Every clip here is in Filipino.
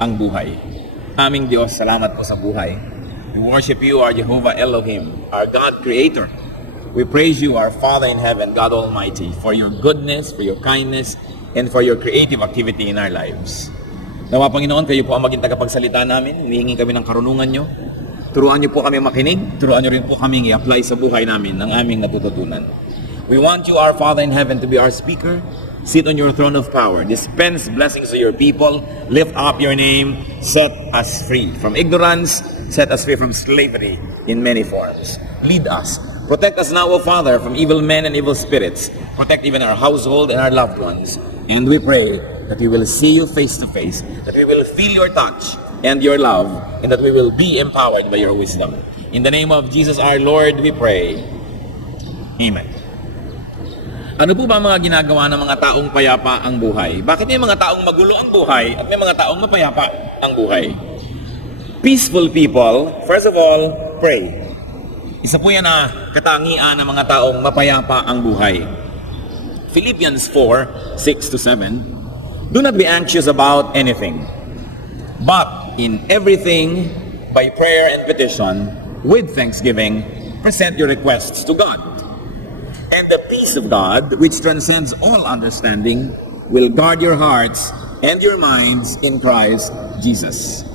ang buhay. Aming Diyos, salamat po sa buhay. We worship you, our Jehovah Elohim, our God Creator. We praise you, our Father in heaven, God Almighty, for your goodness, for your kindness, and for your creative activity in our lives. Nawa Panginoon, kayo po ang maging tagapagsalita namin. Hinihingi kami ng karunungan nyo. Turuan nyo po kami makinig. Turuan nyo rin po kami i-apply sa buhay namin ng aming natututunan. We want you, our Father in heaven, to be our speaker. Sit on your throne of power. Dispense blessings to your people. Lift up your name. Set us free from ignorance. Set us free from slavery in many forms. Lead us. Protect us now, O Father, from evil men and evil spirits. Protect even our household and our loved ones. And we pray that we will see you face to face, that we will feel your touch and your love, and that we will be empowered by your wisdom. In the name of Jesus our Lord, we pray. Amen. Ano po ba mga ginagawa ng mga taong payapa ang buhay? Bakit may mga taong magulo ang buhay at may mga taong mapayapa ang buhay? Peaceful people, first of all, pray. Isa po yan na katangian ng mga taong mapayapa ang buhay. Philippians 4:6-7. Do not be anxious about anything, but in everything, by prayer and petition, with thanksgiving, present your requests to God. And the peace of God, which transcends all understanding, will guard your hearts and your minds in Christ Jesus.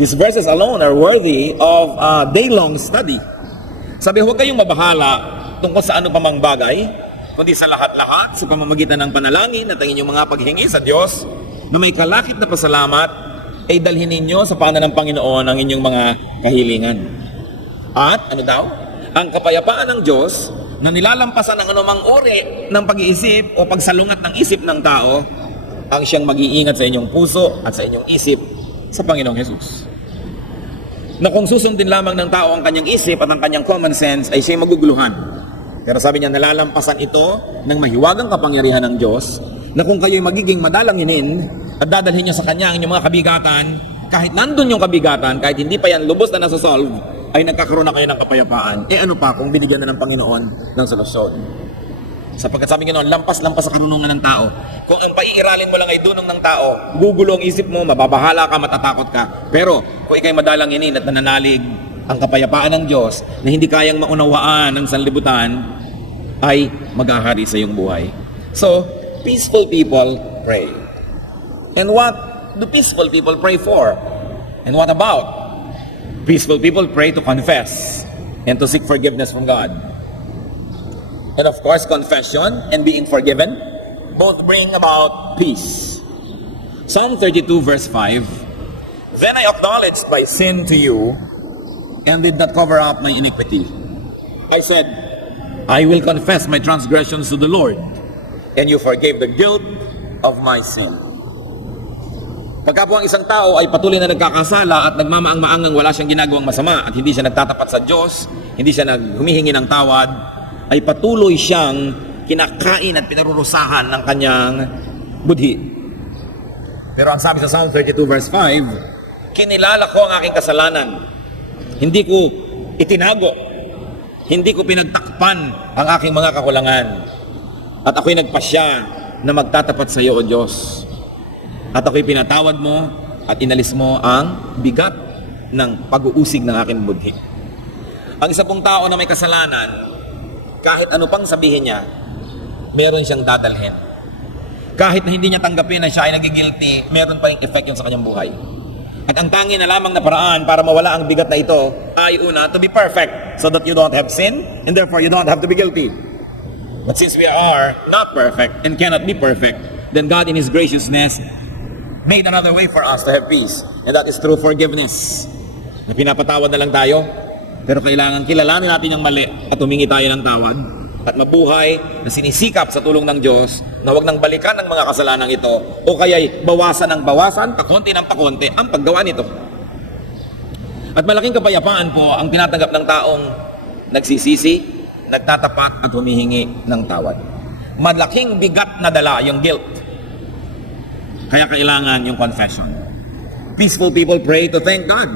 These verses alone are worthy of a day-long study. Sabi, huwag kayong mabahala tungkol sa ano pa mang bagay, kundi sa lahat-lahat, sa pamamagitan ng panalangin at ang inyong mga paghingi sa Diyos, na may kalakip na pasalamat, ay dalhin ninyo sa paanan ng Panginoon ang inyong mga kahilingan. At, ano daw? Ang kapayapaan ng Diyos, na nilalampasan ng anumang uri ng pag-iisip o pagsalungat ng isip ng tao, ang siyang mag-iingat sa inyong puso at sa inyong isip sa Panginoong Jesus. Na kung susundin lamang ng tao ang kanyang isip at ang kanyang common sense, ay siya'y maguguluhan. Pero sabi niya, nalalampasan ito ng mahiwagang kapangyarihan ng Diyos, na kung kayo'y magiging madalanginin at dadalhin niyo sa Kanya ang inyong mga kabigatan, kahit nandun yung kabigatan, kahit hindi pa yan lubos na nasa-solve, ay nagkakaroon na kayo ng kapayapaan. Ano pa kung binigyan na ng Panginoon ng solusyon? Sapagkat sabi nga noon, lampas-lampas sa karunungan ng tao. Kung ang paiiralin mo lang ay dunong ng tao, gugulo ang isip mo, mababahala ka, matatakot ka. Pero kung ikay madalanginin at nananalig, ang kapayapaan ng Diyos na hindi kayang maunawaan ng sanlibutan, ay maghahari sa iyong buhay. So, peaceful people pray. And what do peaceful people pray for? And what about? Peaceful people pray to confess and to seek forgiveness from God. And of course, confession and being forgiven both bring about peace. Psalm 32 verse 5, Then I acknowledged my sin to you and did not cover up my iniquity. I said, I will confess my transgressions to the Lord, and you forgave the guilt of my sin. Pagka po ang isang tao ay patuloy na nagkakasala at nagmamaang-maangang wala siyang ginagawang masama at hindi siya nagtatapat sa Diyos, hindi siya humihingi ng tawad, ay patuloy siyang kinakain at pinarurusahan ng kanyang budhi. Pero ang sabi sa Psalm 32 verse 5, kinilala ko ang aking kasalanan. Hindi ko itinago. Hindi ko pinagtakpan ang aking mga kakulangan. At ako'y nagpasya na magtatapat sa iyo, O Diyos. At ako'y pinatawad mo at inalis mo ang bigat ng pag-uusig ng aking budhi. Ang isa pong tao na may kasalanan, kahit ano pang sabihin niya, meron siyang dadalhin. Kahit na hindi niya tanggapin na siya ay nagigilty, meron pa yung effect yun sa kanyang buhay. At ang tangi na lamang na paraan para mawala ang bigat na ito ay una, to be perfect so that you don't have sin and therefore you don't have to be guilty. But since we are not perfect and cannot be perfect, then God in His graciousness made another way for us to have peace. And that is through forgiveness. Na pinapatawad na lang tayo, pero kailangan kilalanin natin ang mali at humingi tayo ng tawad. At mabuhay na sinisikap sa tulong ng Diyos na huwag nang balikan ng mga kasalanan ito o kaya'y bawasan ng bawasan, pakonti ng pakonti ang paggawa nito. At malaking kapayapaan po ang tinatanggap ng taong nagsisisi, nagtatapat at humihingi ng tawad. Malaking bigat na dala yung guilt. Kaya kailangan yung confession. Peaceful people pray to thank God.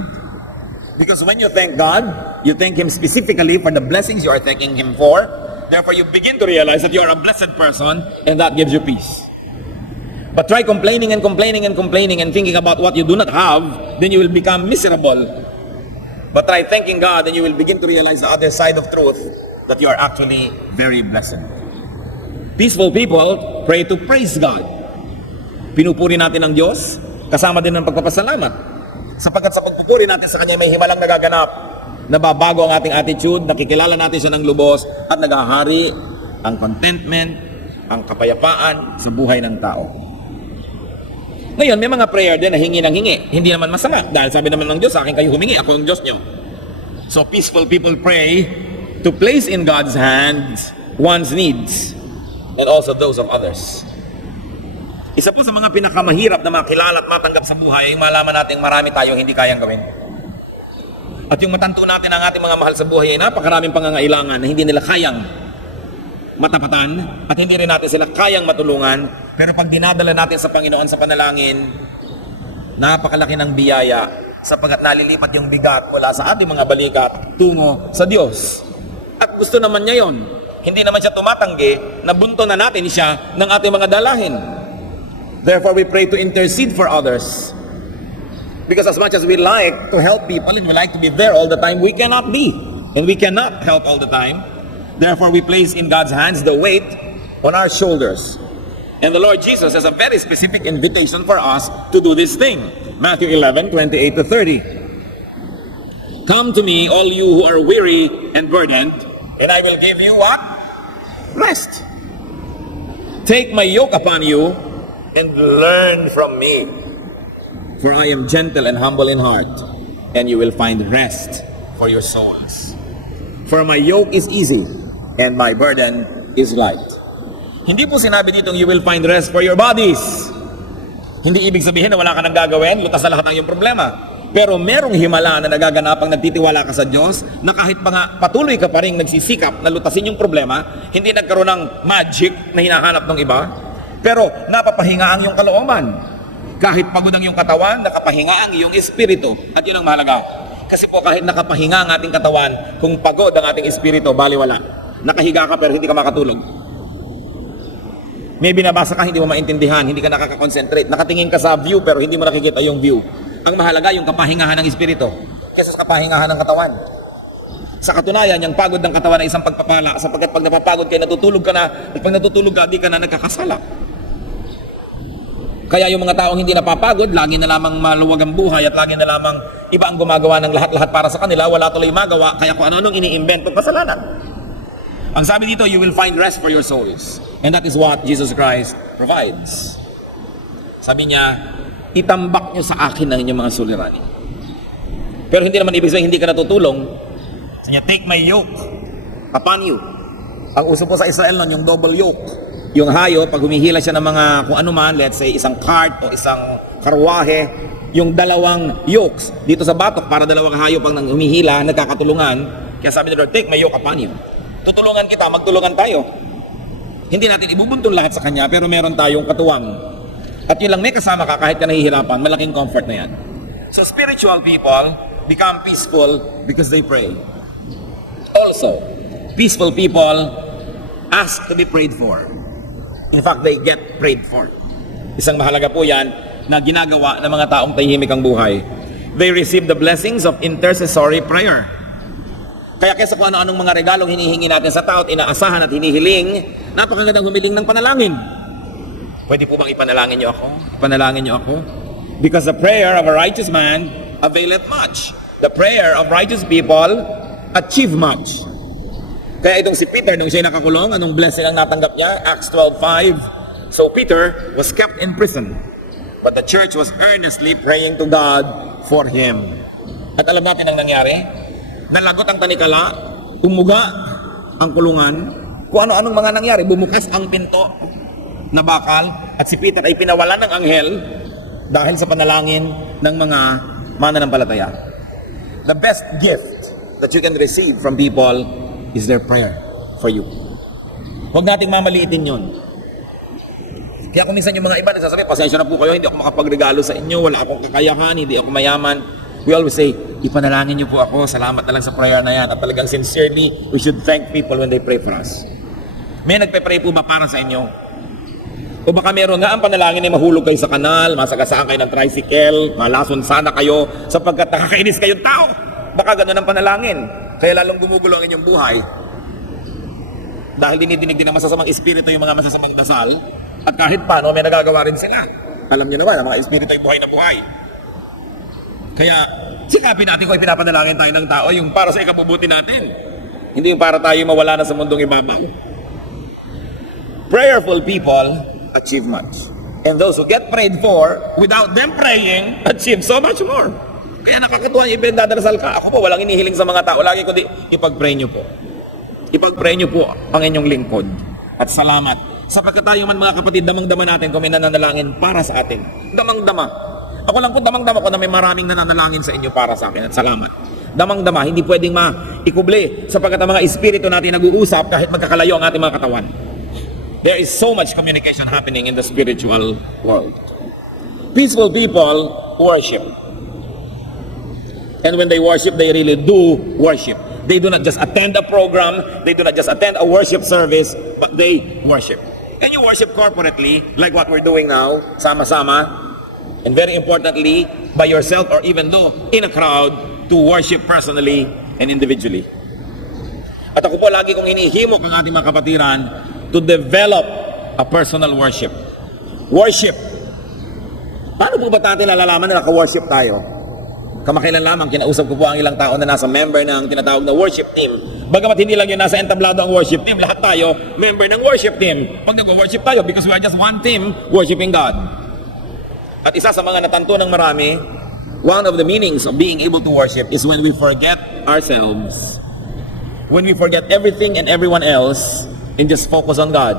Because when you thank God, you thank Him specifically for the blessings you are thanking Him for. Therefore, you begin to realize that you are a blessed person and that gives you peace. But try complaining and complaining and complaining and thinking about what you do not have, then you will become miserable. But try thanking God, and you will begin to realize the other side of truth, that you are actually very blessed. Peaceful people pray to praise God. Pinupuri natin ang Diyos, kasama din ng pagpapasalamat. Sapagkat sa pagpupuri natin sa Kanya, may himalang nagaganap. Nababago ang ating attitude, nakikilala natin siya ng lubos, at naghahari ang contentment, ang kapayapaan sa buhay ng tao. Ngayon, may mga prayer din na hingi ng hingi. Hindi naman masama. Dahil sabi naman ng Diyos, sa akin kayo humingi, ako ang Diyos nyo. So peaceful people pray to place in God's hands one's needs and also those of others. Isa po sa mga pinakamahirap na makilala at matanggap sa buhay, yung malaman natin marami tayong hindi kayang gawin. At yung matanto natin ang ating mga mahal sa buhay ay napakaraming pangangailangan na hindi nila kayang matapatan at hindi rin natin sila kayang matulungan, pero pag dinadala natin sa Panginoon sa panalangin, napakalaki ng biyaya sapagkat nalilipat yung bigat mula sa ating mga balikat tungo sa Diyos. At gusto naman niya yon. Hindi naman siya tumatanggi na bunto na natin siya ng ating mga dalahin. Therefore, we pray to intercede for others. Because as much as we like to help people and we like to be there all the time, we cannot be. And we cannot help all the time. Therefore, we place in God's hands the weight on our shoulders. And the Lord Jesus has a very specific invitation for us to do this thing. Matthew 11:28 to 30. Come to me, all you who are weary and burdened, and I will give you what? Rest. Take my yoke upon you and learn from me. For I am gentle and humble in heart, and you will find rest for your souls. For my yoke is easy, and my burden is light. Hindi po sinabi dito, you will find rest for your bodies. Hindi ibig sabihin na wala ka nang gagawin, lutas na lahat ng iyong problema. Pero merong himala na nagaganapang nagtitiwala ka sa Diyos, na kahit pa nga patuloy ka pa rin nagsisikap na lutasin yung problema, hindi nagkaroon ng magic na hinahanap ng iba, pero napapahinga ang iyong kalooban. Kahit pagod ang iyong katawan, nakapahinga ang iyong espiritu. At yun ang mahalaga. Kasi po kahit nakapahinga ang ating katawan, kung pagod ang ating espiritu, baliwala. Nakahiga ka pero hindi ka makatulog. May binabasa ka, hindi mo maintindihan, hindi ka nakaka-concentrate. Nakatingin ka sa view pero hindi mo nakikita yung view. Ang mahalaga yung kapahingahan ng espiritu kaysa sa kapahingahan ng katawan. Sa katunayan, yung pagod ng katawan ay isang pagpapala sapagkat pag napapagod kayo, natutulog ka na, at pag natutulog ka, di ka na nagkakasala. Kaya yung mga taong hindi napapagod, lagi na lamang maluwag ang buhay at lagi na lamang iba ang gumagawa ng lahat-lahat para sa kanila, wala tuloy magawa, kaya kung ano-anong ini-invent pagkasalanan. Ang sabi dito, you will find rest for your souls. And that is what Jesus Christ provides. Sabi niya, itambak niyo sa akin ang inyong mga suliranin. Pero hindi naman ibig sabihin hindi ka natutulong. Sabi niya, take my yoke upon you. Ang uso po sa Israel noon, yung double yoke. Yung hayo, pag humihila siya ng mga kung ano man, let's say isang cart o isang karwahe, yung dalawang yokes dito sa batok para dalawang hayo pag nang humihila, nagkakatulungan. Kaya sabi ni Lord, take my yoke upon you. Tutulungan kita, magtulungan tayo. Hindi natin ibubuntun lahat sa Kanya, pero meron tayong katuwang. At yun lang, may kasama ka kahit ka nahihirapan, malaking comfort na yan. So spiritual people become peaceful because they pray. Also, peaceful people ask to be prayed for. In fact, they get prayed for. Isang mahalaga po yan na ginagawa ng mga taong tahimik ang buhay. They receive the blessings of intercessory prayer. Kaya kaysa kung ano-anong mga regalong hinihingi natin sa tao at inaasahan at hinihiling, napakagandang humiling ng panalangin. Pwede po bang ipanalangin niyo ako? Ipanalangin niyo ako? Because the prayer of a righteous man availeth much. The prayer of righteous people achieve much. Kaya itong si Peter, nung siya nakakulong, anong blessing ang natanggap niya? Acts 12:5. So Peter was kept in prison, but the church was earnestly praying to God for him. At alam natin ang nangyari? Nalagot ang tanikala, umuga ang kulungan, kung ano-anong mga nangyari, bumukas ang pinto na bakal, at si Peter ay pinawalan ng anghel dahil sa panalangin ng mga mananampalataya. The best gift that you can receive from people is their prayer for you. Huwag nating mamaliitin yun. Kaya kung minsan yung mga iba nagsasabi, pasensya na po kayo, hindi ako makapagregalo sa inyo, wala akong kakayahan, hindi ako mayaman. We always say, ipanalangin niyo po ako, salamat na lang sa prayer na yan. At talagang sincerely, we should thank people when they pray for us. May nagpe-pray po ba para sa inyo? O baka meron nga ang panalangin ay mahulog kayo sa kanal, masagasaan kayo ng tricycle, malason sana kayo sapagkat nakakainis kayong tao. Baka ganun ang panalangin. Kaya lalong gumugulo ang inyong buhay. Dahil dinidinig din ng masasamang espiritu yung mga masasamang dasal, at kahit paano may nagagawa rin sila. Alam niyo naman, ang mga espiritu ay buhay na buhay. Kaya sikapin natin kung ipinapanalangin tayo ng tao yung para sa ikabubuti natin. Hindi yung para tayo mawala na sa mundong ibabaw. Prayerful people achieve much. And those who get prayed for, without them praying, achieve so much more. Kaya nakakatuwa yung ipinagdarasal ka. Ako po, walang inihiling sa mga tao. Lagi kundi, ipag-pray nyo po. Ipag-pray nyo po ang inyong lingkod. At salamat. Sapagkat tayo man mga kapatid, damang-dama natin kung may nananalangin para sa atin. Damang-dama. Ako lang po damang-dama ko na may maraming nananalangin sa inyo para sa akin. At salamat. Damang-dama, hindi pwedeng maikubli sapagkat ang mga espiritu natin nag-uusap kahit magkakalayo ang ating mga katawan. There is so much communication happening in the spiritual world. Peaceful people worship. And when they worship, they really do worship. They do not just attend a program, they do not just attend a worship service, but they worship. And you worship corporately, like what we're doing now, sama-sama, and very importantly, by yourself or even though in a crowd, to worship personally and individually. At ako po lagi kong inihimok ang ating mga kapatiran to develop a personal worship. Worship. Paano po ba natin nalalaman na naka-worship tayo? Kamakailan lamang, kinausap ko po ang ilang tao na nasa member ng tinatawag na worship team. Bagamat hindi lang yun nasa entablado ang worship team, lahat tayo member ng worship team. Pag nag-worship tayo, because we are just one team worshiping God. At isa sa mga natanto ng marami, one of the meanings of being able to worship is when we forget ourselves. When we forget everything and everyone else and just focus on God.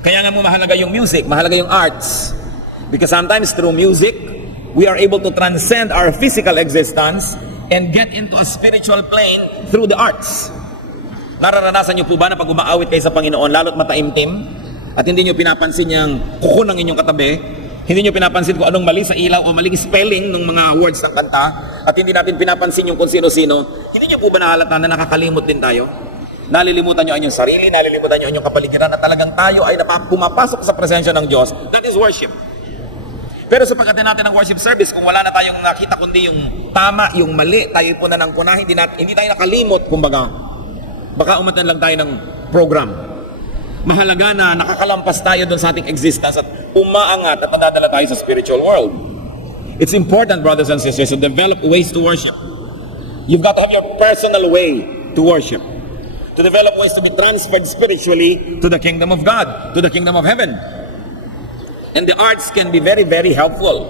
Kaya nga mo mahalaga yung music, mahalaga yung arts. Because sometimes through music, we are able to transcend our physical existence and get into a spiritual plane through the arts. Nararanasan niyo po ba na pag umaawit kayo sa Panginoon, lalo't mataimtim, at hindi niyo pinapansin yung kuko ng inyong katabi, hindi niyo pinapansin kung anong mali sa ilaw o maling spelling ng mga words ng kanta, at hindi natin pinapansin yung kung sino-sino, hindi niyo po ba nahalata na nakakalimot din tayo? Nalilimutan niyo ang inyong sarili, nalilimutan niyo ang inyong kapaligiran, at talagang tayo ay pumapasok sa presensya ng Diyos. That is worship. Pero sa pagdating natin ng worship service, kung wala na tayong nakita kundi yung tama, yung mali, tayo po na ng kuna, hindi tayo nakalimot, kumbaga. Baka umatan lang tayo ng program. Mahalaga na nakakalampas tayo doon sa ating existence at umaangat at nadadala tayo sa spiritual world. It's important, brothers and sisters, to develop ways to worship. You've got to have your personal way to worship. To develop ways to be transferred spiritually to the kingdom of God, to the kingdom of heaven. And the arts can be very, very helpful.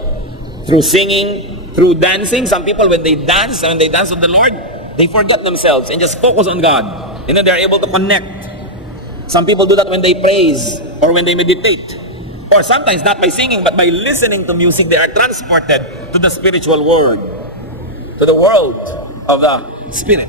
Through singing, through dancing. Some people, when they dance with the Lord, they forget themselves and just focus on God. You know, they're able to connect. Some people do that when they praise or when they meditate. Or sometimes not by singing, but by listening to music, they are transported to the spiritual world. To the world of the Spirit.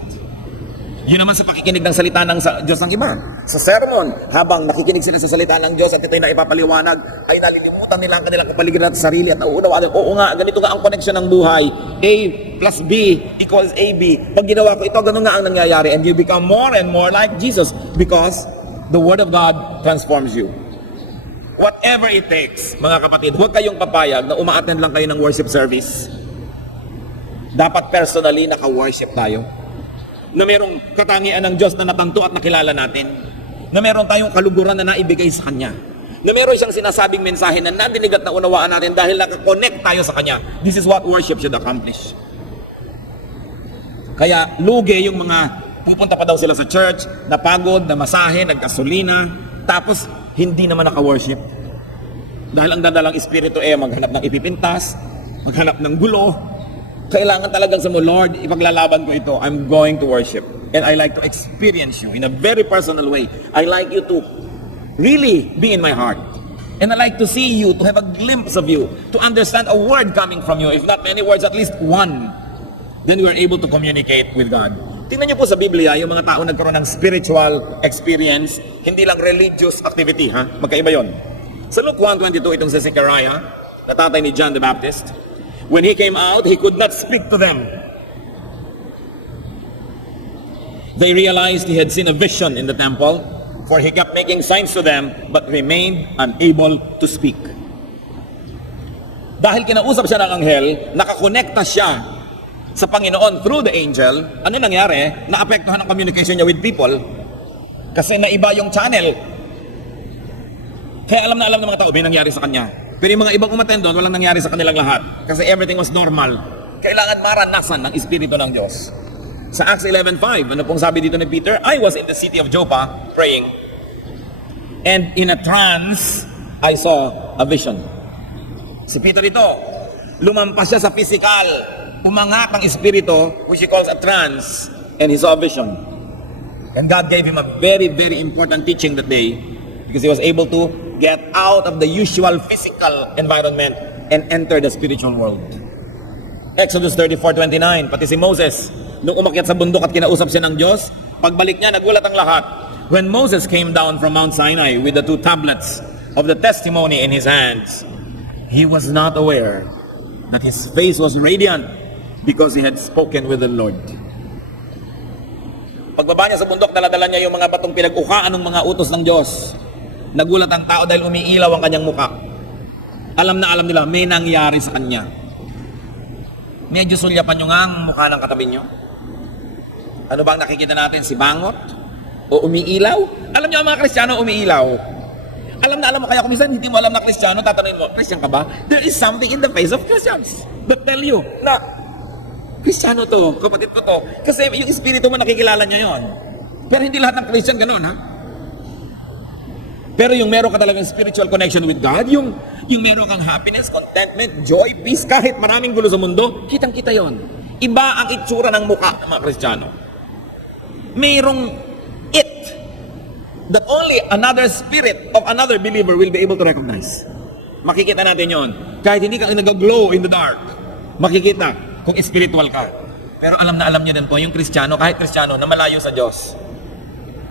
Yun naman sa pakikinig ng salita ng Diyos ng iba. Sa sermon, habang nakikinig sila sa salita ng Diyos at ito'y naipapaliwanag, ay nalilimutan nila ang kanilang kapaligiran at sarili at nauunawaan. Oo nga, ganito nga ang connection ng buhay. A plus B equals AB. Pag ginawa ko ito, ganun nga ang nangyayari. And you become more and more like Jesus because the Word of God transforms you. Whatever it takes, mga kapatid, huwag kayong papayag na umaattend lang kayo ng worship service. Dapat personally naka-worship tayo. Na merong katangian ng Diyos na natanto at nakilala natin, na meron tayong kaluguran na naibigay sa Kanya, na meron siyang sinasabing mensahe na nadinig at naunawaan natin dahil nakakonect tayo sa Kanya. This is what worship should accomplish. Kaya lugi yung mga pupunta pa daw sila sa church, napagod, namasahe, nagkasolina, tapos hindi naman naka-worship. Dahil ang dadalang espiritu maghanap ng ipipintas, maghanap ng gulo. Kailangan talagang sa mo, Lord, ipaglalaban ko ito. I'm going to worship. And I like to experience you in a very personal way. I like you to really be in my heart. And I like to see you, to have a glimpse of you, to understand a word coming from you. If not many words, at least one. Then we are able to communicate with God. Tingnan niyo po sa Biblia, yung mga tao nagkaroon ng spiritual experience, hindi lang religious activity, ha? Magkaiba yon. Sa Luke 1:22, itong si Zechariah, na tatay ni John the Baptist, when he came out, he could not speak to them. They realized he had seen a vision in the temple. For he kept making signs to them, but remained unable to speak. Dahil kinausap siya ng anghel, nakakonekta siya sa Panginoon through the angel, ano nangyari? Naapektuhan ang communication niya with people kasi naiba yung channel. Kaya alam na alam ng mga tao, may nangyari sa kanya. Pero yung mga ibang umattend doon, walang nangyari sa kanilang lahat. Kasi everything was normal. Kailangan maranasan ng Espiritu ng Diyos. Sa Acts 11:5, ano pong sabi dito ni Peter? I was in the city of Joppa praying, and in a trance, I saw a vision. Si Peter ito, lumampas siya sa physical, umangat ang Espiritu, which he calls a trance, and he saw a vision. And God gave him a very, very important teaching that day, because he was able to get out of the usual physical environment and enter the spiritual world. Exodus 34:29, pati si Moses, nung umakyat sa bundok at kinausap siya ng Diyos, pagbalik niya, nagulat ang lahat. When Moses came down from Mount Sinai with the 2 tablets of the testimony in his hands, he was not aware that his face was radiant because he had spoken with the Lord. Pagbaba niya sa bundok, daladala niya yung mga batong pinag-ukaan ng mga utos ng Diyos. Nagulat ang tao dahil umiilaw ang kanyang muka. Alam na alam nila, may nangyari sa kanya. Medyo sulyapan nyo nga ang mukha ng katabi nyo. Ano bang nakikita natin? Si bangot? O umiilaw? Alam nyo ang mga Kristiyano umiilaw. Alam na alam mo, kaya kung minsan hindi mo alam na Kristiyano, tatanungin mo, Christian ka ba? There is something in the face of Christians that tell you na Kristiyano to, kapatid ko to. Kasi yung espiritu mo nakikilala nyo yon. Pero hindi lahat ng Christian ganun, ha? Pero yung meron ka talagang spiritual connection with God, yung meron kang happiness, contentment, joy, peace, kahit maraming gulo sa mundo, kitang-kita yon. Iba ang itsura ng mukha ng mga Kristiyano. Mayroong it that only another spirit of another believer will be able to recognize. Makikita natin yon. Kahit hindi ka nag-glow in the dark, makikita kung spiritual ka. Pero alam na alam niyo din po, yung Kristiyano, kahit Kristiyano na malayo sa Diyos,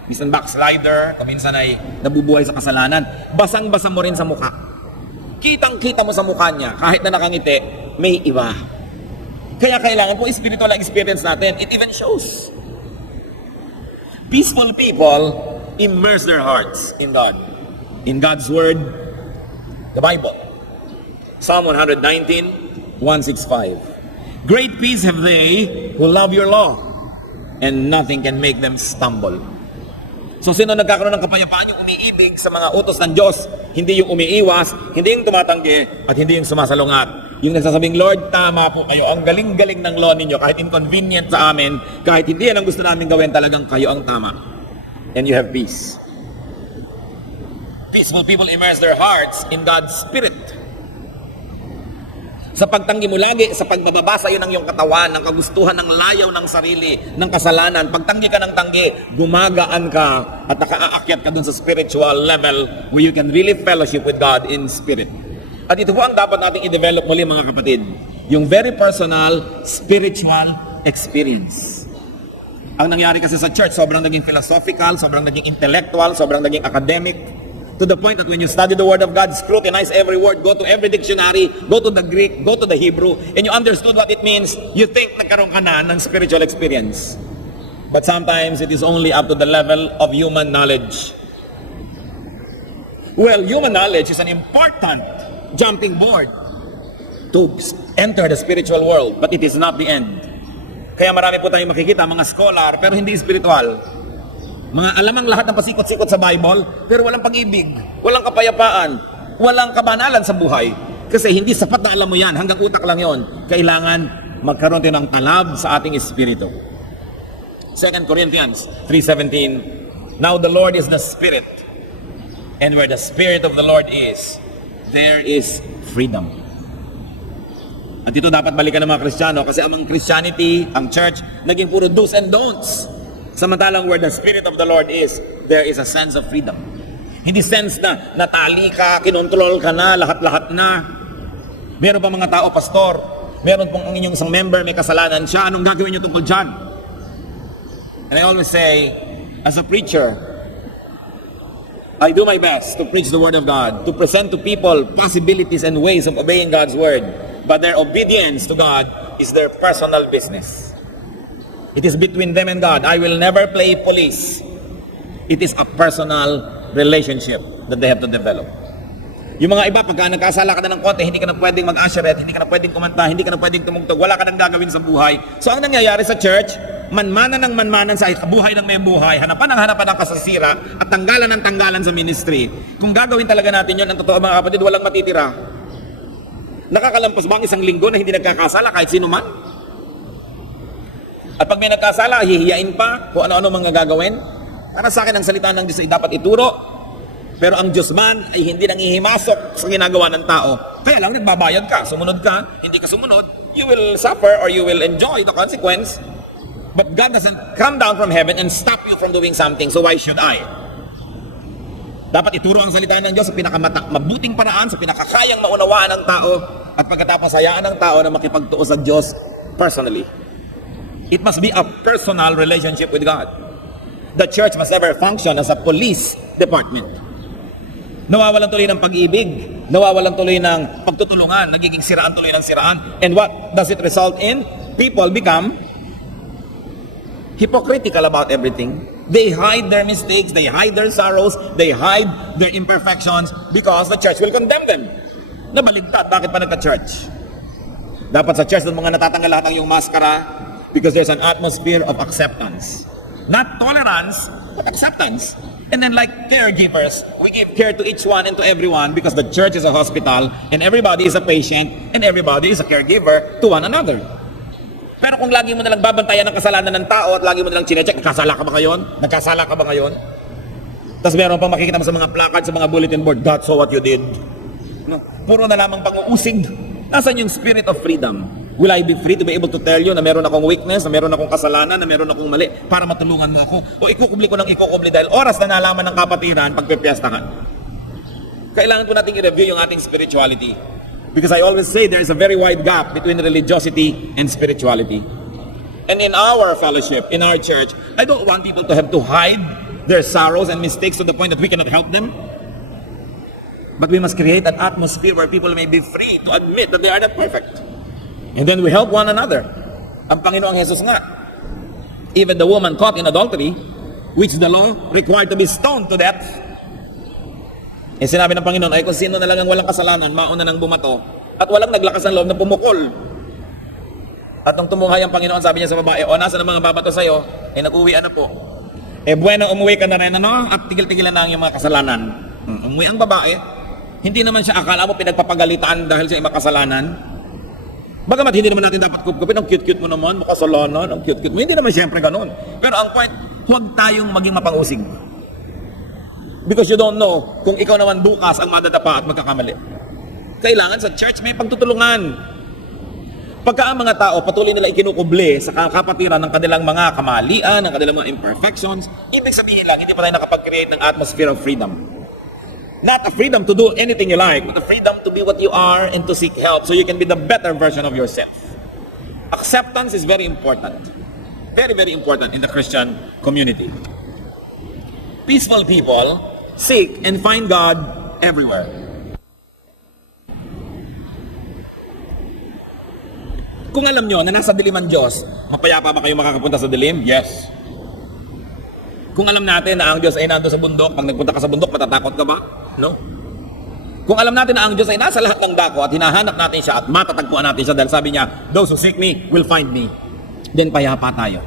minsan backslider, minsan ay nabubuhay sa kasalanan, basang-basa mo rin sa mukha. Kitang-kita mo sa mukha niya, kahit na nakangiti, may iba. Kaya kailangan po spiritual ang experience natin. It even shows. Peaceful people immerse their hearts in God. In God's Word, the Bible. Psalm 119, 165. Great peace have they who love your law, and nothing can make them stumble. So sino nagkakaroon ng kapayapaan? Yung umiibig sa mga utos ng Diyos, hindi yung umiiwas, hindi yung tumatanggi, at hindi yung sumasalungat. Yung nagsasabing, Lord, tama po kayo. Ang galing-galing ng law ninyo, kahit inconvenient sa amin, kahit hindi yan ang gusto namin gawin, talagang kayo ang tama. And you have peace. Peaceful people immerse their hearts in God's Spirit. Sa pagtanggi mo lagi, sa pagbababa sa iyo ng iyong katawan, ng kagustuhan, ng layaw ng sarili, ng kasalanan, pagtanggi ka ng tanggi, gumagaan ka at nakaakyat ka dun sa spiritual level where you can really fellowship with God in spirit. At ito po ang dapat nating i-develop muli mga kapatid, yung very personal spiritual experience. Ang nangyari kasi sa church, sobrang naging philosophical, sobrang naging intellectual, sobrang naging academic, to the point that when you study the Word of God, scrutinize every word, go to every dictionary, go to the Greek, go to the Hebrew, and you understood what it means, you think nagkaroon ka na ng spiritual experience. But sometimes it is only up to the level of human knowledge. Well, human knowledge is an important jumping board to enter the spiritual world, but it is not the end. Kaya marami po tayong makikita, mga scholar, pero hindi spiritual. Mga alamang lahat ng pasikot-sikot sa Bible, pero walang pag-ibig, walang kapayapaan, walang kabanalan sa buhay. Kasi hindi sapat na alam mo yan, hanggang utak lang yon. Kailangan magkaroon din ng talab sa ating espiritu. 2 Corinthians 3:17, Now the Lord is the Spirit, and where the Spirit of the Lord is, there is freedom. At ito dapat balikan ng mga Kristiyano, kasi ang Christianity, ang church, naging puro do's and don'ts. Samantalang where the Spirit of the Lord is, there is a sense of freedom. Hindi sense na natali ka, kinontrol ka na, lahat-lahat na. Meron pa mga tao, pastor, meron pong ang inyong isang member, may kasalanan siya, anong gagawin niyo tungkol dyan? And I always say, as a preacher, I do my best to preach the Word of God, to present to people possibilities and ways of obeying God's Word. But their obedience to God is their personal business. It is between them and God. I will never play police. It is a personal relationship that they have to develop. Yung mga iba, pagka nagkasala ka na ng konti, hindi ka na pwedeng mag-usherette, hindi ka na pwedeng kumanta, hindi ka na pwedeng tumugtog, wala ka nang gagawin sa buhay. So ang nangyayari sa church, manmanan ng manmanan sa buhay ng may buhay, hanapan ng kasasira, at tanggalan ng tanggalan sa ministry. Kung gagawin talaga natin yun, ang totoo mga kapatid, walang matitira. Nakakalampas ba ang isang linggo na hindi nagkakasala kahit sino man? At pag may nagkasala, hihiyain pa kung ano-ano mga gagawin. Para sa akin, ang salita ng Diyos ay dapat ituro. Pero ang Diyos man ay hindi nangihimasok sa ginagawa ng tao. Kaya lang nagbabayad ka, sumunod ka, hindi ka sumunod, you will suffer or you will enjoy the consequence. But God doesn't come down from heaven and stop you from doing something, so why should I? Dapat ituro ang salita ng Diyos sa pinakamabuting paraan, sa pinakakayang maunawaan ng tao, at pagkatapos hayaan ng tao na makipagtuo sa Diyos personally. It must be a personal relationship with God. The church must never function as a police department. Nawawalan tuloy ng pag-ibig, nawawalan tuloy ng pagtutulungan, nagiging siraan tuloy ng siraan. And what does it result in? People become hypocritical about everything. They hide their mistakes, they hide their sorrows, they hide their imperfections because the church will condemn them. Nabaligtad, bakit pa nagka-church? Dapat sa church, mga natatanggal lahat ng iyong maskara because there's an atmosphere of acceptance. Not tolerance, but acceptance. And then like caregivers, we give care to each one and to everyone because the church is a hospital and everybody is a patient and everybody is a caregiver to one another. Pero kung lagi mo nalang babantayan ng kasalanan ng tao at lagi mo nalang chinecheck, nagkasala ka ba ngayon? Nagkasala ka ba ngayon? Tapos meron pang makikita mo sa mga placard, sa mga bulletin board, that's what you did. No? Puro na lamang pang-uusig. Nasaan yung spirit of freedom? Will I be free to be able to tell you na meron akong weakness, na meron akong kasalanan, na meron akong mali para matulungan mo ako? O ikukubli ko ng ikukubli dahil oras na nalaman ng kapatiran pagpipiyastahan. Kailangan po natin i-review yung ating spirituality. Because I always say there is a very wide gap between religiosity and spirituality. And in our fellowship, in our church, I don't want people to have to hide their sorrows and mistakes to the point that we cannot help them. But we must create an atmosphere where people may be free to admit that they are not perfect. And then we help one another. Ang Panginoong Jesus nga, even the woman caught in adultery, which the law required to be stoned to death, eh sinabi ng Panginoon, ay kung sino na lang ang walang kasalanan, mauna nang bumato, at walang naglakas ng loob na pumukol. At nung tumuhay ang Panginoon, sabi niya sa babae, o nasa ng mga babato sa'yo, eh nag-uwi na po. Eh bueno, umuwi ka na rin, ano? At tigil-tigilan na ang iyong mga kasalanan. Umuwi ang babae, hindi naman siya akala mo pinagpapagalitan dahil siya ay makasalanan. Bagamat hindi naman natin dapat kupkupin, ang cute-cute mo naman, makasalanan, ang cute-cute mo. Hindi naman siyempre ganun. Pero ang point, huwag tayong maging mapang-usig. Because you don't know kung ikaw naman bukas ang madadapa at magkakamali. Kailangan sa church may pagtutulungan. Pagka ang mga tao patuloy nila ikinukubli sa kapatiran ng kanilang mga kamalian, ng kanilang mga imperfections, ibig sabihin lang, hindi pa tayo nakapag-create ng atmosphere of freedom. Not a freedom to do anything you like, but a freedom to be what you are and to seek help so you can be the better version of yourself. Acceptance is very important. Very, very important in the Christian community. Peaceful people seek and find God everywhere. Kung alam nyo na nasa dilim ang Diyos, mapayapa ba kayo makakapunta sa dilim? Yes. Kung alam natin na ang Diyos ay nando sa bundok, pag nagpunta ka sa bundok, matatakot ka ba? No. Kung alam natin na ang Diyos ay nasa lahat ng dako at hinahanap natin siya at matatagpuan natin siya dahil sabi niya, those who seek me will find me. Then payapa tayo.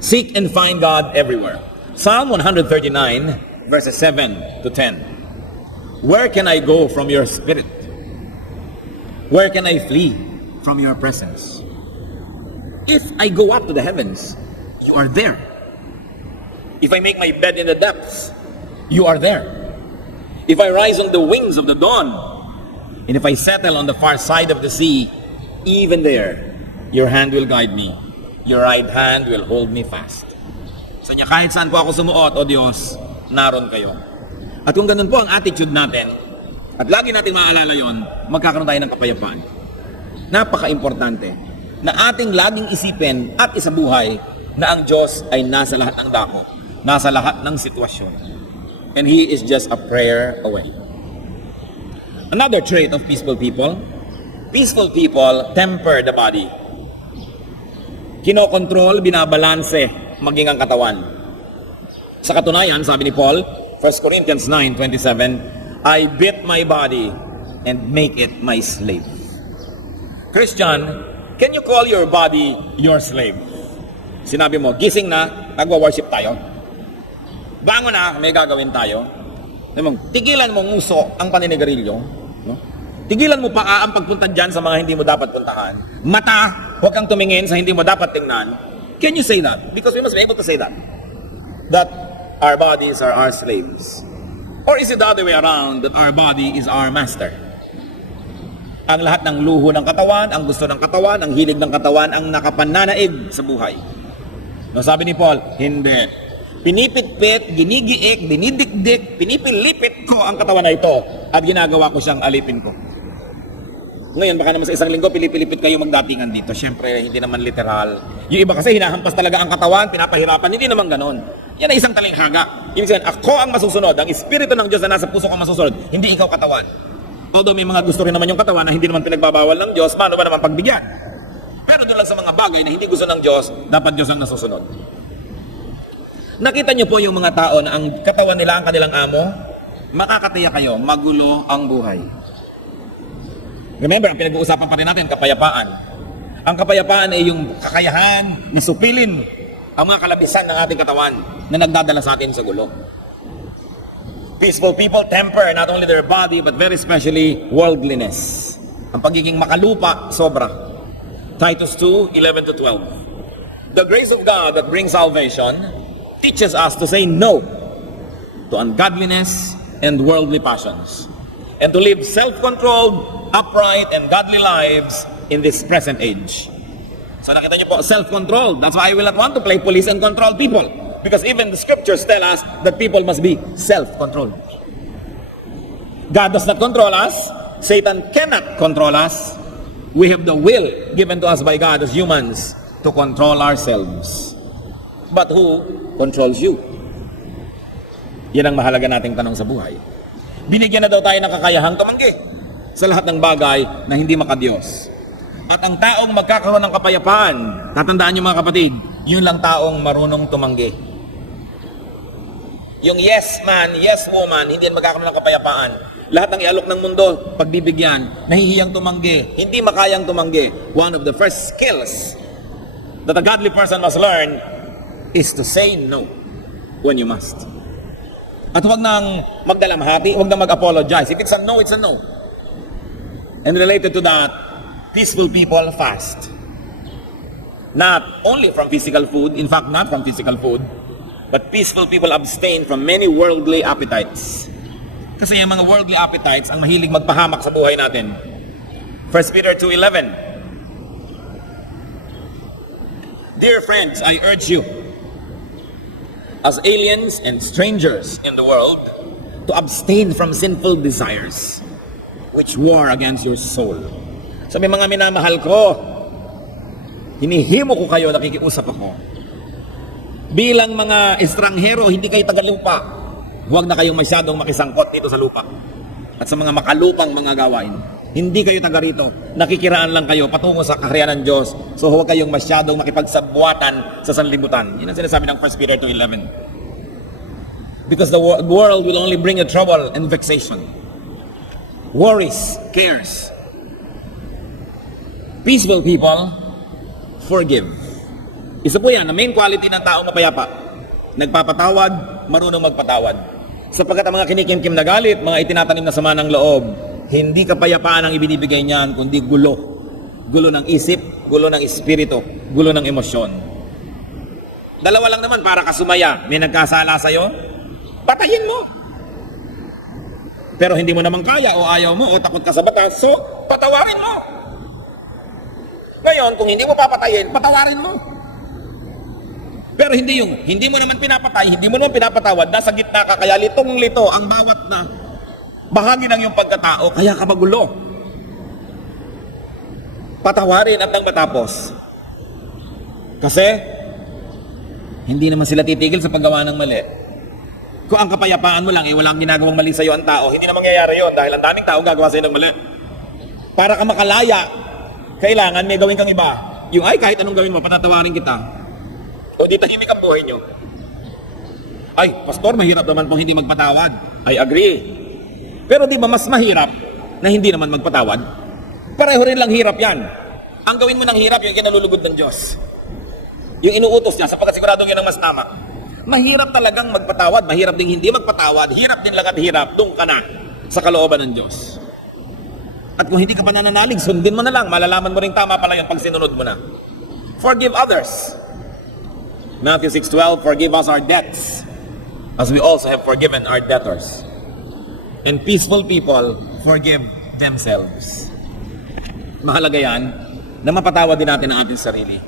Seek and find God everywhere. Psalm 139 verses 7 to 10. Where can I go from your spirit? Where can I flee from your presence? If I go up to the heavens, you are there. If I make my bed in the depths, you are there. If I rise on the wings of the dawn, and if I settle on the far side of the sea, even there, your hand will guide me. Your right hand will hold me fast. Sa niya, kahit saan po ako sumuot, O Diyos, naroon kayo. At kung ganun po ang attitude natin, at lagi natin maalala yon, magkakaroon tayo ng kapayapaan. Napaka-importante na ating laging isipin at isabuhay na ang Diyos ay nasa lahat ng dako, nasa lahat ng sitwasyon. And He is just a prayer away. Another trait of peaceful people temper the body. Kinokontrol, binabalanse, maging ang katawan. Sa katunayan, sabi ni Paul, 1 Corinthians 9:27, I beat my body and make it my slave. Christian, can you call your body your slave? Sinabi mo, gising na, nagwa-worship tayo. Bangon na, may gagawin tayo. Tigilan mo nguso ang paninigarilyo. No? Tigilan mo pa ang pagpunta dyan sa mga hindi mo dapat puntahan. Mata, huwag kang tumingin sa hindi mo dapat tingnan. Can you say that? Because we must be able to say that. That our bodies are our slaves. Or is it the other way around, that our body is our master? Ang lahat ng luho ng katawan, ang gusto ng katawan, ang hilig ng katawan, ang nakapananaig sa buhay. No, sabi ni Paul, hindi. Pinipitpit, ginigiik, dinidikdik, pinipilipit ko ang katawan na ito at ginagawa ko siyang alipin ko. Ngayon, baka naman sa isang linggo, pilipilipit kayo magdatingan dito. Siyempre, hindi naman literal. Yung iba kasi hinahampas talaga ang katawan, pinapahirapan, hindi naman ganon. Yan ay isang talinghaga. Ibig sabihin, ako ang masusunod, ang Espiritu ng Diyos na nasa puso ko ang masusunod, hindi ikaw katawan. Although may mga gusto rin naman yung katawan na hindi naman pinagbabawal ng Diyos, paano ba naman pagbigyan? Pero doon lang sa mga bagay na hindi gusto ng Diyos, dapat Diyos ang nasusunod. Nakita niyo po yung mga tao na ang katawan nila ang kanilang amo, makakatiyak kayo, magulo ang buhay. Remember, ang pinag-uusapan pa rin natin, kapayapaan. Ang kapayapaan ay yung kakayahan na supilin ang mga kalabisan ng ating katawan na nagdadala sa atin sa gulo. Peaceful people temper not only their body but very especially worldliness. Ang pagiging makalupa, sobra. Titus 2:11-12. The grace of God that brings salvation teaches us to say no to ungodliness and worldly passions and to live self-controlled, upright, and godly lives in this present age. So nakita niyo po, self-controlled. That's why I will not want to play police and control people. Because even the scriptures tell us that people must be self-controlled. God does not control us. Satan cannot control us. We have the will given to us by God as humans to control ourselves. But who controls you? Yan ang mahalaga nating tanong sa buhay. Binigyan na daw tayo ng kakayahang tumanggi sa lahat ng bagay na hindi makadiyos. At ang taong magkakaroon ng kapayapaan, tatandaan niyo mga kapatid, yun lang taong marunong tumanggi. Yung yes man, yes woman, hindi magkakaroon ng kapayapaan. Lahat ng ialok ng mundo, pagbibigyan, nahihiyang tumanggi, hindi makayang tumanggi. One of the first skills that a godly person must learn is to say no when you must. At huwag nang magdalamhati, huwag nang mag-apologize. If it's a no, it's a no. And related to that, peaceful people fast. Not only from physical food, in fact, not from physical food, but peaceful people abstain from many worldly appetites. Kasi yung mga worldly appetites ang mahilig magpahamak sa buhay natin. 1 Peter 2:11. Dear friends, I urge you, as aliens and strangers in the world, to abstain from sinful desires, which war against your soul. Sabi mga minamahal ko, hinihimo ko kayo, nakikiusap ako. Bilang mga estranghero, hindi kayo tagalupa. Huwag na kayong masyadong makisangkot dito sa lupa. At sa mga makalupang mga gawain. Hindi kayo taga rito. Nakikiraan lang kayo patungo sa kaharian ng Diyos. So huwag kayong masyadong makipagsabwatan sa sanlibutan. Yan ang sinasabi ng 1 Peter 2:11. Because the world will only bring you trouble and vexation. Worries, cares. Peaceful people forgive. Isa po yan, na main quality ng taong mapayapa. Nagpapatawad, marunong magpatawad. Sapagkat ang mga kinikimkim na galit, mga itinatanim na sama ng loob, hindi kapayapaan ang ibinibigay niyan, kundi gulo. Gulo ng isip, gulo ng espiritu, gulo ng emosyon. Dalawa lang naman para kasumaya. May nagkasala sa'yo, patayin mo. Pero hindi mo naman kaya o ayaw mo o takot ka sa batas, so patawarin mo. Ngayon, kung hindi mo papatayin, patawarin mo. Pero hindi mo naman pinapatay, hindi mo naman pinapatawad, nasa gitna ka, kaya litong-lito ang bawat na bahagi ng iyong pagkatao, kaya ka magulo. Patawarin at nang matapos. Kasi, hindi naman sila titigil sa paggawa ng mali. Kung ang kapayapaan mo lang, walang ginagawang mali sa iyo ang tao, hindi na mangyayari yun dahil ang daming tao gagawa sa iyo ng mali. Para ka makalaya, kailangan may gawin kang iba. Yung ay, kahit anong gawin mo, patatawarin kita. O di tahimik ang buhay nyo. Ay, pastor, mahirap naman pong hindi magpatawad. I agree. Pero di ba mas mahirap na hindi naman magpatawad? Pareho rin lang hirap yan. Ang gawin mo ng hirap, yung kinalulugod ng Diyos. Yung inuutos niya, sapagkat siguradong yun ang mas tama. Mahirap talagang magpatawad, mahirap din hindi magpatawad, hirap din lang at hirap, doon ka na sa kalooban ng Diyos. At kung hindi ka pa nananalig, sundin mo na lang, malalaman mo rin tama pala yun pag sinunod mo na. Forgive others. Matthew 6:12, forgive us our debts, as we also have forgiven our debtors. And peaceful people forgive themselves. Mahalaga yan na mapatawad din natin ang ating sarili.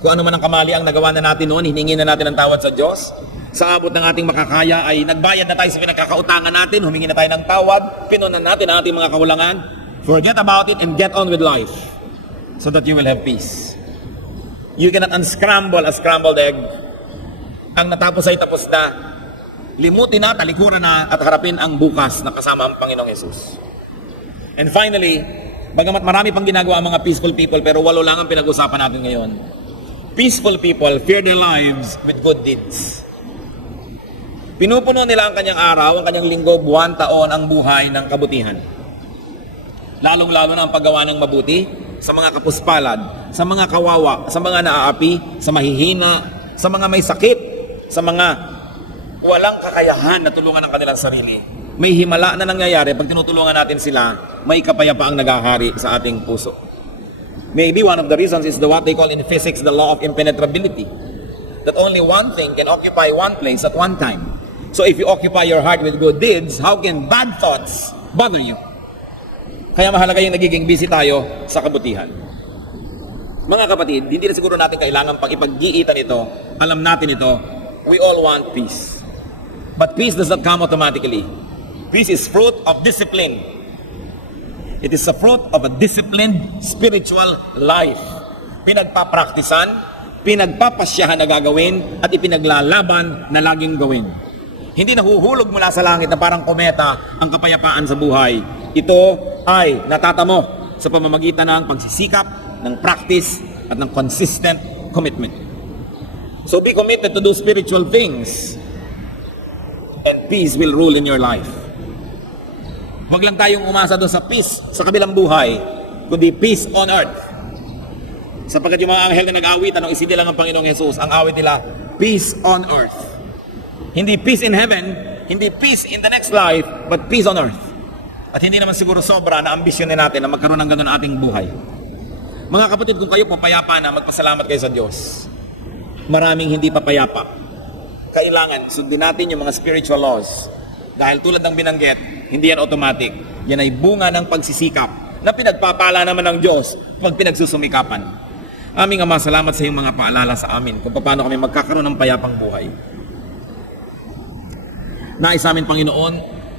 Kung ano man ang kamali ang nagawa na natin noon, hiningi na natin ang tawad sa Diyos. Sa abot ng ating makakaya ay nagbayad na tayo sa pinagkakautangan natin, humingi na tayo ng tawad, pinunan natin ang ating mga kakulangan. Forget about it and get on with life so that you will have peace. You cannot unscramble a scrambled egg. Ang natapos ay tapos na. Limutin na, talikuran na, at harapin ang bukas na kasama ang Panginoong Yesus. And finally, bagamat marami pang ginagawa ang mga peaceful people, pero walo lang ang pinag-usapan natin ngayon. Peaceful people fear their lives with good deeds. Pinupuno nila ang kanyang araw, ang kanyang linggo, buwan, taon, ang buhay ng kabutihan. Lalong-lalo na ang paggawa ng mabuti sa mga kapuspalad, sa mga kawawa, sa mga naaapi, sa mahihina, sa mga may sakit, sa mga walang kakayahan na tulungan ang kanilang sarili. May himala na nangyayari pag tinutulungan natin sila, may kapayapaang naghahari sa ating puso. Maybe one of the reasons is what they call in physics the law of impenetrability. That only one thing can occupy one place at one time. So if you occupy your heart with good deeds, how can bad thoughts bother you? Kaya mahalaga yung nagiging busy tayo sa kabutihan. Mga kapatid, hindi na siguro natin kailangan pag ipag-iitan ito, alam natin ito, we all want peace. But peace does not come automatically. Peace is fruit of discipline. It is a fruit of a disciplined spiritual life. Pinagpapraktisan, pinagpapasyahan na gagawin, at ipinaglalaban na laging gawin. Hindi nahuhulog mula sa langit na parang kometa ang kapayapaan sa buhay. Ito ay natatamo sa pamamagitan ng pagsisikap, ng practice, at ng consistent commitment. So be committed to do spiritual things, and peace will rule in your life. Huwag lang tayong umasa doon sa peace sa kabilang buhay, kundi peace on earth. Sapagkat yung mga anghel na nag-awitan nung isinilang ang Panginoong Yesus, ang awit nila, peace on earth. Hindi peace in heaven, hindi peace in the next life, but peace on earth. At hindi naman siguro sobra na ambisyon natin na magkaroon ng ganun ating buhay. Mga kapatid, kung kayo po payapa na, magpasalamat kayo sa Diyos. Maraming hindi pa payapa. Kailangan sundin natin yung mga spiritual laws. Dahil tulad ng binanggit, hindi yan automatic. Yan ay bunga ng pagsisikap na pinagpapala naman ng Diyos pag pinagsusumikapan. Aming Ama, salamat sa iyong mga paalala sa amin kung paano kami magkakaroon ng payapang buhay. Nais amin, Panginoon,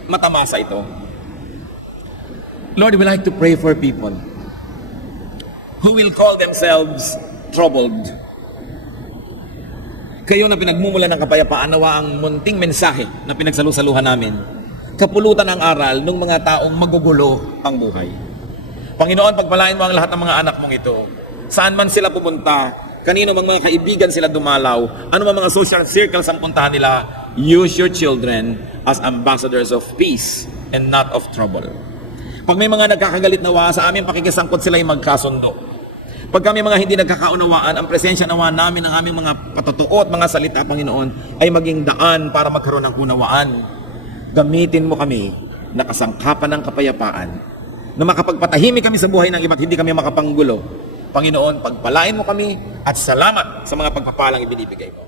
matamasa ito. Lord, we like to pray for people who will call themselves troubled. Kayo na pinagmumulan ng kapayapaan, nawa ang munting mensahe na pinagsalusaluhan namin, kapulutan ng aral ng mga taong magugulo ang buhay. Panginoon, pagpalain mo ang lahat ng mga anak mong ito. Saan man sila pumunta, kanino mang mga kaibigan sila dumalaw, ano mang mga social circles ang puntahan nila, use your children as ambassadors of peace and not of trouble. Pag may mga nagkakagalit nawa sa amin, pakikisangkot sila yung magkasundo. Pag kami mga hindi nagkakaunawaan, ang presensya nawa namin ng aming mga patotoo at mga salita, Panginoon, ay maging daan para magkaroon ng unawaan. Gamitin mo kami na kasangkapan ng kapayapaan, na makapagpatahimik kami sa buhay ng iba't hindi kami makapanggulo. Panginoon, pagpalain mo kami at salamat sa mga pagpapalang ibinibigay mo.